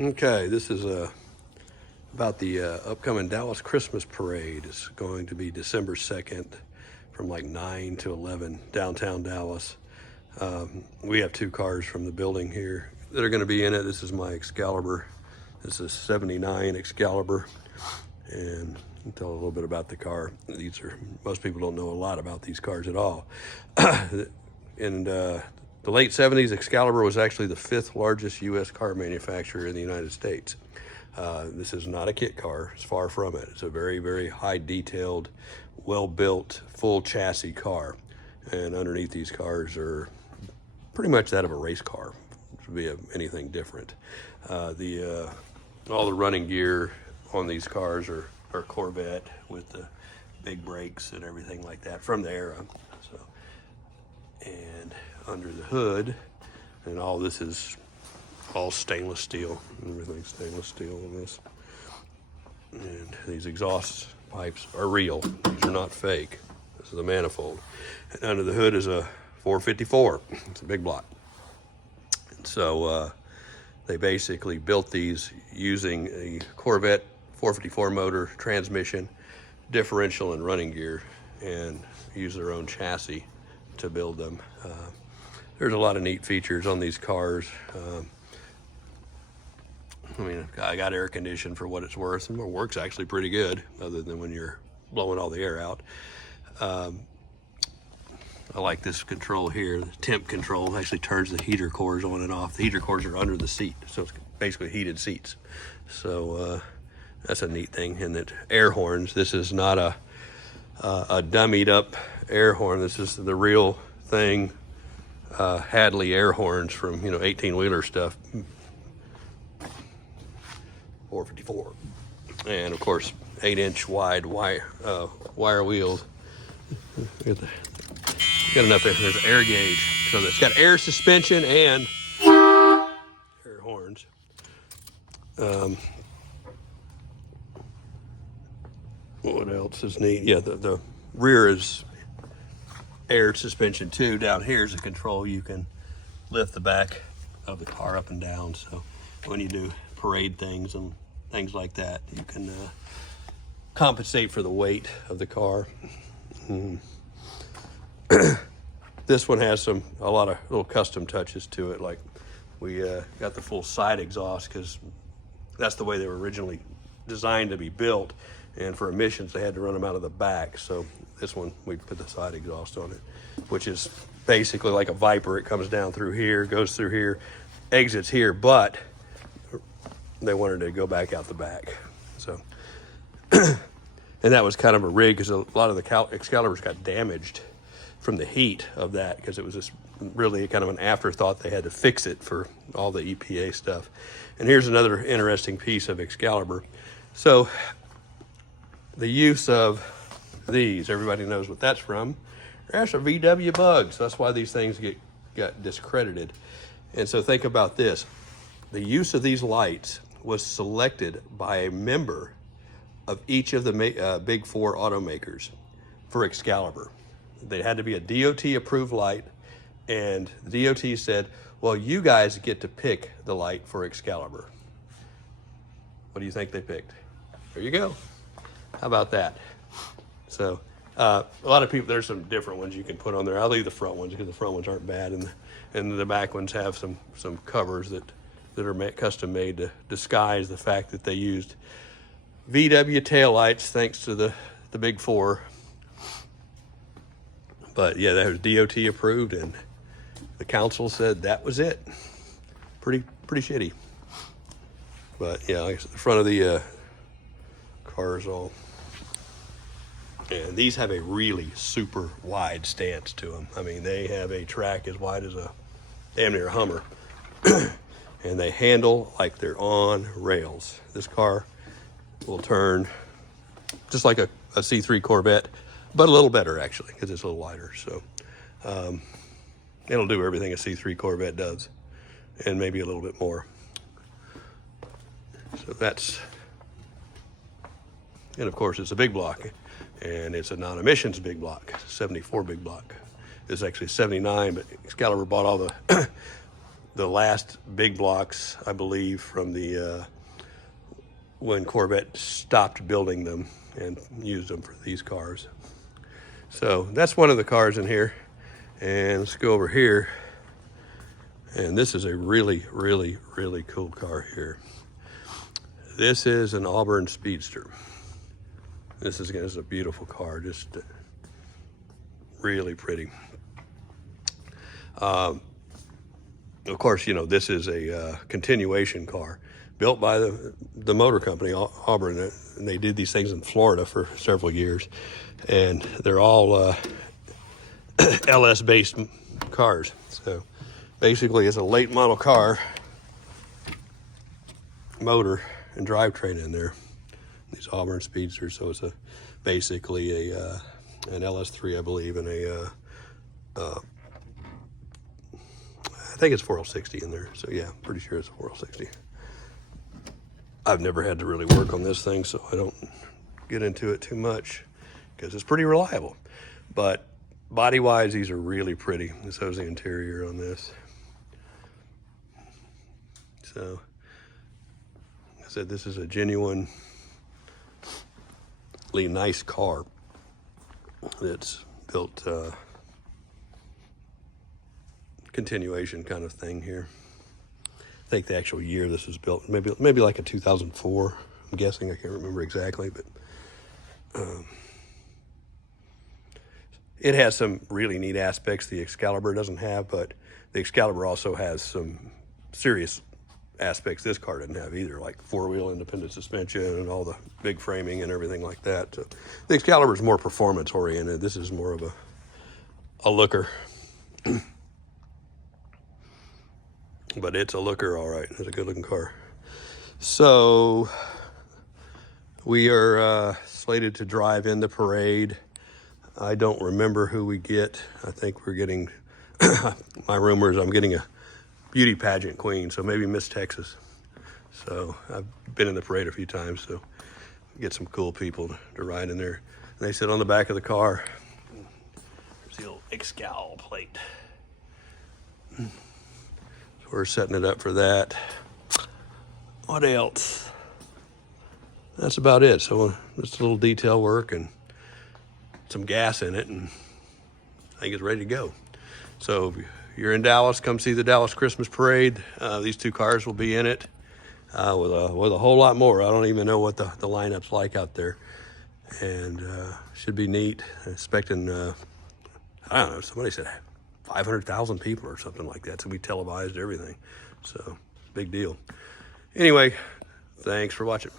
Okay, this is about the upcoming Dallas Christmas Parade. It's going to be December 2nd from like 9 to 11 downtown Dallas. We have two cars from the building here that are going to be in it. This is my Excalibur. This is 79 Excalibur. And I'll tell a little bit about the car. Most people don't know a lot about these cars at all. In the late 70s, Excalibur was actually the 5th largest U.S. car manufacturer in the United States. This is not a kit car. It's far from it. It's a very, very high detailed, well-built, full chassis car. And underneath these cars are pretty much that of a race car, to be anything different. All the running gear on these cars are Corvette with the big brakes and everything like that from the era. And under the hood, and all this is all stainless steel. Everything's stainless steel in this. And these exhaust pipes are real. These are not fake. This is a manifold. And under the hood is a 454. It's a big block. And so they basically built these using a Corvette 454 motor, transmission, differential, and running gear, and use their own chassis to build them. There's a lot of neat features on these cars. I got air conditioned for what it's worth, and it works actually pretty good, other than when you're blowing all the air out. I like this control here. The temp control actually turns the heater cores on and off. The heater cores are under the seat, so it's basically heated seats. So that's a neat thing. And that air horns, this is not a dummied up air horn. This is the real thing. Hadley air horns from 18-wheeler stuff. 454, and of course 8-inch wide wire wheels. Got enough there. There's an air gauge, so it's got air suspension and air horns. What else is neat? Yeah, the rear is air suspension too. Down here is a control. You can lift the back of the car up and down. So when you do parade things and things like that, you can compensate for the weight of the car. This one has a lot of little custom touches to it. Like we got the full side exhaust because that's the way they were originally designed to be built. And for emissions, they had to run them out of the back. So this one, we put the side exhaust on it, which is basically like a Viper. It comes down through here, goes through here, exits here, but they wanted to go back out the back. So, and that was kind of a rig because a lot of the Excaliburs got damaged from the heat of that, because it was just really kind of an afterthought. They had to fix it for all the EPA stuff. And here's another interesting piece of Excalibur. So the use of these, everybody knows what that's from. That's a VW bug. So that's why these things got discredited. And so think about this. The use of these lights was selected by a member of each of the big four automakers for Excalibur. They had to be a DOT approved light, and the DOT said, well, you guys get to pick the light for Excalibur. What do you think they picked? There you go. How about that? So a lot of people, there's some different ones you can put on there. I'll leave the front ones because the front ones aren't bad, and the back ones have some covers that are custom made to disguise the fact that they used VW taillights, thanks to the big four. But yeah, that was DOT approved, and the council said that was it. Pretty shitty. But yeah, like I said, the front of the car is all. And these have a really super wide stance to them. I mean, they have a track as wide as damn near a Hummer. And they handle like they're on rails. This car will turn just like a C3 Corvette, but a little better actually, because it's a little wider. So it'll do everything a C3 Corvette does, and maybe a little bit more. So and of course it's a big block, and it's a non-emissions big block, 74 big block. This is actually 79, but Excalibur bought all the the last big blocks, I believe, from the when Corvette stopped building them and used them for these cars. So that's one of the cars in here. And let's go over here. And this is a really, really, really cool car here. This is an Auburn Speedster. This is a beautiful car, just really pretty. Of course, you know, this is a continuation car built by the motor company, Auburn. And they did these things in Florida for several years. And they're all LS-based cars. So basically, it's a late model car, motor and drivetrain in there. These Auburn Speedsters, so it's basically an LS3, I believe, and I think it's 460 in there. So yeah, pretty sure it's a 460. I've never had to really work on this thing, so I don't get into it too much because it's pretty reliable. But body-wise, these are really pretty. So is the interior on this. So, like I said, this is a genuinely nice car that's built continuation kind of thing here. I think the actual year this was built, maybe like a 2004. I'm guessing. I can't remember exactly, but it has some really neat aspects the Excalibur doesn't have, but the Excalibur also has some serious aspects this car didn't have either, like four-wheel independent suspension and all the big framing and everything like that. So the Excalibur is more performance-oriented. This is more of a looker. But it's a looker, all right. It's a good-looking car. So we are slated to drive in the parade. I don't remember who we get. I think we're getting, my rumor is I'm getting a beauty pageant queen, so maybe Miss Texas. So I've been in the parade a few times, so get some cool people to ride in there. And they sit on the back of the car. There's the old Excal plate. So we're setting it up for that. What else? That's about it. So just a little detail work and some gas in it, and I think it's ready to go. So if you're in Dallas, come see the Dallas Christmas Parade. These two cars will be in it with a whole lot more. I don't even know what the lineup's like out there, and should be neat. Expecting, I don't know, somebody said 500,000 people or something like that. So we televised everything. So big deal. Anyway, thanks for watching.